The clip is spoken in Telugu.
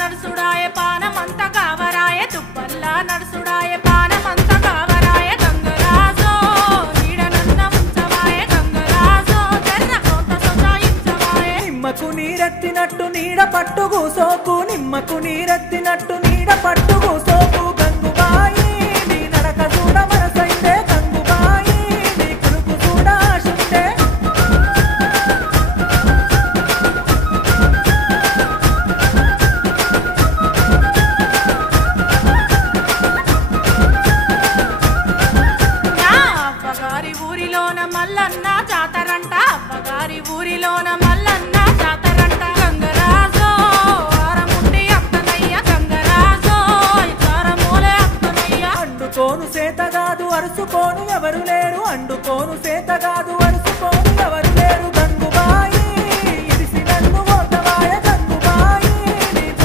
నడుసుడాయ పానమంత కావరాయ తుప్పల్లా నడుసుడాయ పానమంత కావరాయ గంగరాజో నీడనన్న ఉంచవాయ గంగరాజో తెర్ర కోట సొంతాయించవాయ నిమ్మకు నీరెత్తినట్టు నీడ పట్టు కూసోకు నిమ్మకు నీరెత్తినట్టు నీడ పట్టు కూసోకు గంగుబాయి నీ నడక చూడ మనసైతే గంగుబాయి నీ కురుకు చూడ ఆశుంటే అవ్వగారి ఊరిలోన మల్లన్న జాతరంట అవ్వగారి ఊరిలోన మల్లన్న జాతరంట గంగరాజో ఆరముండి అత్తనయ్య గంగరాజో ఇతారమూలే అత్తనయ్య అండుకోను సేతగాదు అరుసుకోను ఎవరు లేరు అండుకోను సేతగాదు అరుసు